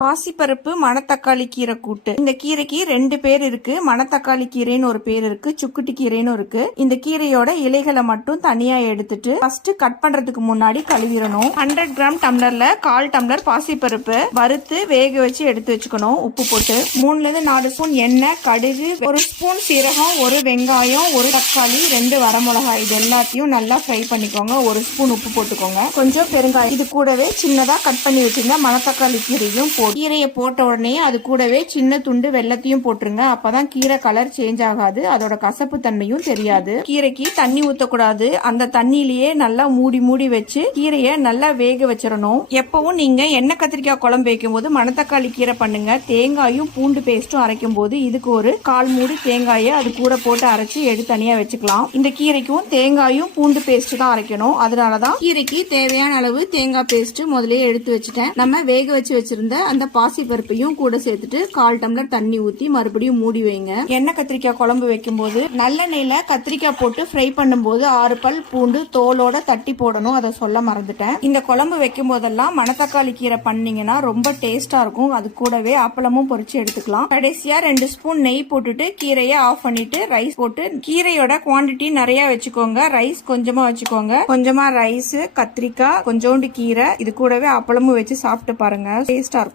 பாசிப்பருப்பு மணத்தக்காளி கீரை கூட்டு. இந்த கீரைக்கு 2 பேர் இருக்கு. மணத்தக்காளி கீரைன்னு ஒரு பேர் இருக்கு, சுக்குட்டி கீரைன்னு இருக்கு. இந்த கீரையோட இலைகளை மட்டும் தனியா எடுத்துட்டு ஃபர்ஸ்ட் கட் பண்றதுக்கு முன்னாடி கழுவிடணும். 100 கிராம் டம்ளர்ல 1/4 டம்ளர் பாசிப்பருப்பு வறுத்து வேக வச்சு எடுத்து வச்சுக்கணும் உப்பு போட்டு. 3 to 4 ஸ்பூன் எண்ணெய், கடுகு, 1 ஸ்பூன் சீரகம், 1 வெங்காயம், 1 தக்காளி, 2 வரமிளகாய், இது எல்லாத்தையும் நல்லா ஃப்ரை பண்ணிக்கோங்க. 1 ஸ்பூன் உப்பு போட்டுக்கோங்க, கொஞ்சம் பெருங்காயம். இது கூடவே சின்னதா கட் பண்ணி வச்சிருந்த மணத்தக்காளி கீரையும் கீரையை போட்ட உடனே அது கூடவே சின்ன துண்டு வெல்லத்தையும் போட்டுருங்க. அப்பதான் கீரை கலர் சேஞ்ச் ஆகாது, அதோட கசப்பு தன்மையும் தெரியாது. கீரைக்கு தண்ணி ஊத்தக்கூடாது, அந்த தண்ணியிலேயே நல்லா மூடி மூடி வச்சு கீரையை நல்லா வேக வச்சிடணும். எப்பவும் நீங்க எண்ணெய் கத்திரிக்காய் குழம்பு வைக்கும் போது மணத்தக்காளி கீரை பண்ணுங்க. தேங்காயும் பூண்டு பேஸ்டும் அரைக்கும் போது இதுக்கு ஒரு 1/4 மூடி தேங்காயை அது கூட போட்டு அரைச்சு எடுத்து தனியா வச்சுக்கலாம். இந்த கீரைக்கும் தேங்காயும் பூண்டு பேஸ்ட் தான் அரைக்கணும். அதனாலதான் கீரைக்கு தேவையான அளவு தேங்காய் பேஸ்ட் முதலே எடுத்து வச்சுட்டேன். நம்ம வேக வச்சு வச்சிருந்த அந்த பாசி பருப்பையும் கூட சேர்த்துட்டு 1/4 டம்ளர் தண்ணி ஊத்தி மறுபடியும் மூடி வைங்க. எண்ணெய் கத்திரிக்காய் குழம்பு வைக்கும் போது நல்லெண்ணெயில கத்திரிக்காய் போட்டு ஃப்ரை பண்ணும்போது 6 பல் பூண்டு தோலோட தட்டி போடணும், அதை சொல்ல மறந்துட்டேன். இந்த குழம்பு வைக்கும் போதெல்லாம் மணத்தக்காளி கீரை பண்ணீங்கன்னா ரொம்ப டேஸ்டா இருக்கும். அது கூடவே அப்பளமும் பொரிச்சு எடுத்துக்கலாம். கடைசியா 2 ஸ்பூன் நெய் போட்டுட்டு கீரையை ஆஃப் பண்ணிட்டு ரைஸ் போட்டு, கீரையோட குவான்டிட்டி நிறைய வச்சுக்கோங்க, ரைஸ் கொஞ்சமா வச்சுக்கோங்க. கொஞ்சமா ரைஸ், கத்திரிக்காய், கொஞ்சோண்டு கீரை, இது கூடவே அப்பளமும் வச்சு சாப்பிட்டு பாருங்க, டேஸ்டா இருக்கும்.